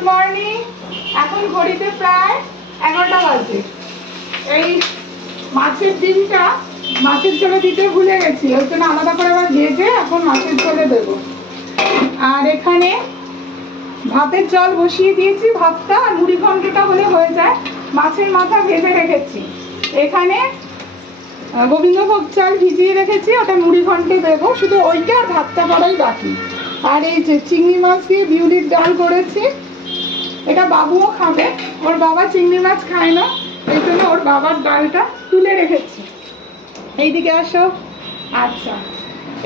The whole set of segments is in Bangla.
Good morning. এখন ঘড়িতে প্রায় 11টা বাজে। এই মাছের ডিমটা মাছের ঝোলে দিতে ভুলে গেছি, ওই জন্য আলাদা করে আবার ভেজে এখন মাছের ঝোলে দেবো। আর এখানে ভাতের জল বসিয়ে দিয়েছি, ভাতটা আর মুড়ি ঘন্টটা হলে হয়ে যায়। মাছের মাথা ভেজে রেখেছি। এখানে গোবিন্দভোগ চাল ভিজিয়ে রেখেছি, ওটা মুড়ি ঘন্টে দেবো, শুধু ওইটা আর ভাতটা করাই বাকি। আর এই যে চিংড়ি মাছ দিয়ে বিউলির ডাল করেছি, এটা বাবুও খাবে। ওর বাবা চিংড়ি মাছ খায় না, এই জন্য ওর বাবার ডালটা তুলে রেখেছি। এইদিকে আসো। আচ্ছা,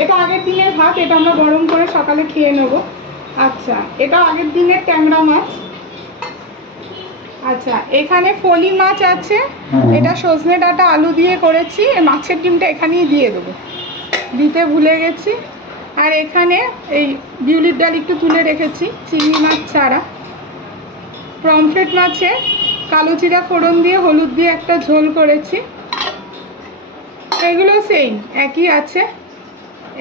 এটা আগের দিনের ভাত, এটা আমরা গরম করে সকালে খেয়ে নেবো। আচ্ছা, এটা আগের দিনের ট্যাংরা মাছ। আচ্ছা, এখানে ফলি মাছ আছে, এটা সজনে ডাঁটা আলু দিয়ে করেছি। মাছের ডিমটা এখানেই দিয়ে দেবো, দিতে ভুলে গেছি। আর এখানে এই বিউলির ডাল একটু তুলে রেখেছি, চিংড়ি মাছ ছাড়া। পমফ্রেট মাছে কালো জিরা ফোড়ন দিয়ে হলুদ দিয়ে একটা ঝোল করেছি। এগুলো সেই একই আছে।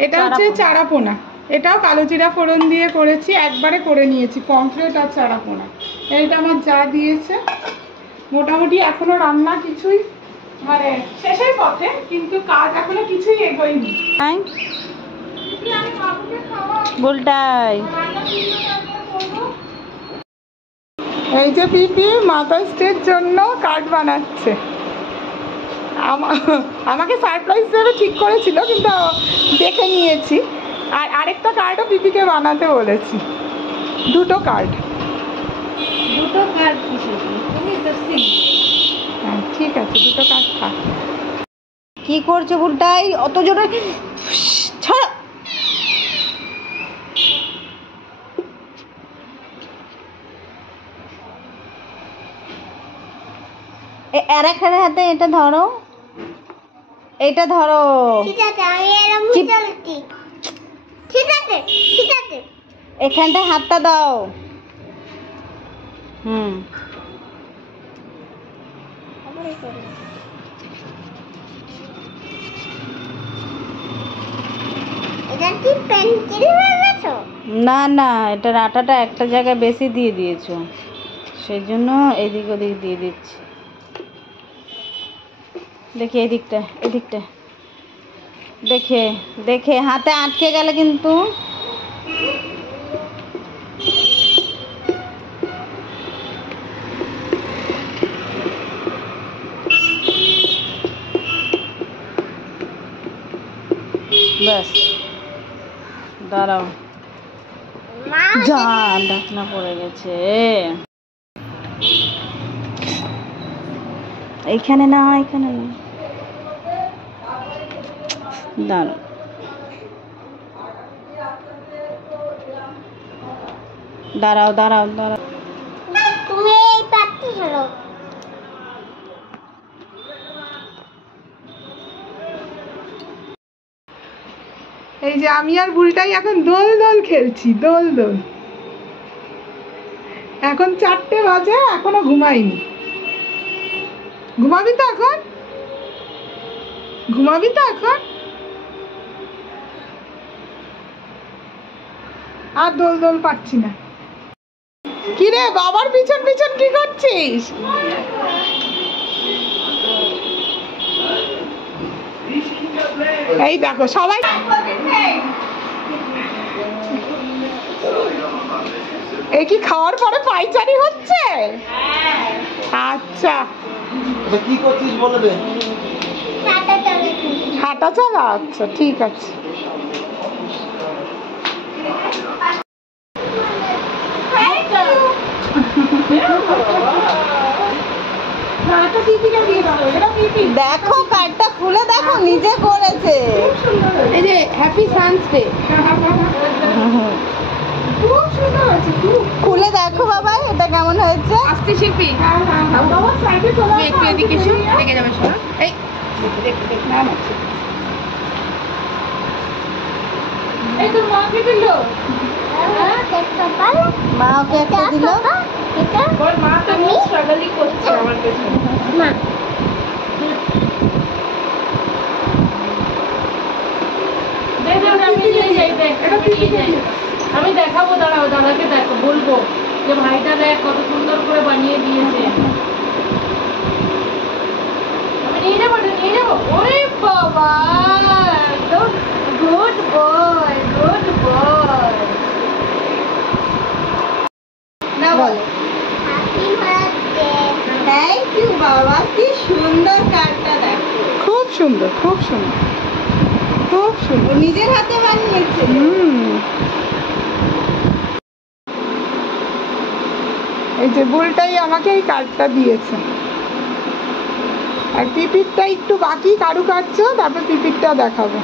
এটা হচ্ছে চারাপোনা, এটাও কালো জিরা ফোড়ন দিয়ে করেছি, একবারে করে নিয়েছি পমফ্রেট আর চারাপোনা। এইটা আমার যা দিয়েছে। মোটামুটি এখনো রান্না কিছুই মানে শেষের পথে, কিন্তু কাজ এখনো কিছুই এগোয়নি। বলটাই এই যে পিপি মাদার্স ডের জন্য কার্ড বানাচ্ছে। আমাকে সারপ্রাইজ দেবে ঠিক করেছিল, কিন্তু দেখে নিয়েছি। আর আরেকটা কার্ডও পিপিকে বানাতে বলেছি, দুটো কার্ড। হ্যাঁ ঠিক আছে, দুটো কার্ড থাক। কি করছো বুলটাই অত জোরে? ছাড়। আর এক হাতে এটা ধরো, এটা ধরো। ঠিক আছে, আমি এরকম চলছি। ঠিক আছে, ঠিক আছে। এখানটা হাতটা দাও। এটা কি পেন্সিল ভেবেছো? না না, এটার আটাটা একটা জায়গায় বেশি দিয়ে দিয়েছো, সেই জন্য এদিক ওদিক দিয়ে দিচ্ছি। দেখি এদিকটা, এদিকটা দেখে দেখে হাতে আটকে গেলে কিন্তু। ব্যাস, দাঁড়াও। যা ঢাকনা পড়ে গেছে। এখানে না, এখানে না, দাঁড়াও। দাঁড়াও দাঁড়াও দাঁড়াও। তুমি এই পাত্রে ধরো। এই যে আমি আর বুলটাই এখন দোল দোল খেলছি, দোল দোল। এখন 4টে বাজে, এখনো ঘুমাইনি। ঘুমাবি তো এখন? ঘুমাবি তো এখন? আর দোল দোল পাচ্ছি না। কি রে, বাবার পিছন পিছন কি করছিস? এই দেখো সবাই। এই কি খাওয়ার পরে পায়চারি হচ্ছে? আচ্ছা, কি করছিস বলে দে। হাঁটা চলা, আচ্ছা ঠিক আছে। দেখো কার্ডটা খুলে দেখো, নিজে করেছে। এই যে হ্যাপি সায়েন্স ডে, খুব সুন্দর হয়েছে। খুলে দেখো বাবা, এটা কেমন হয়েছে। আস্তে শিল্পী, একটু এদিকে এসো, লেগে যাবে শোনো। এই এই তোর মাকে দিল। মা ওকে একটা দিল। ওর মা তো স্ট্রাগলই করছে আমার কাছে। মা আমি নিয়ে যাই, আমি দেখাবো, দাঁড়াও, দাদাকে দেখো, বলবো যে ভাইটা দেখ কত সুন্দর করে বানিয়ে দিয়েছে। আমি নিয়ে যাবো, এটা নিয়ে যাবো। ওরে বাবা, তো গুড বয়, গুড বয়। না বলো হ্যাপি বার্থডে। থ্যাংক ইউ বাবা, কি সুন্দর কার্ডটা দেখো। খুব সুন্দর, খুব সুন্দর, খুব সুন্দর। নিজের হাতে বানিয়েছে। এই যে বুলটাই আমাকে এই কার্ডটা দিয়েছে। আর পিপিরটা একটু বাকি কারুকার্য, তারপর পিপিরটা দেখাবো।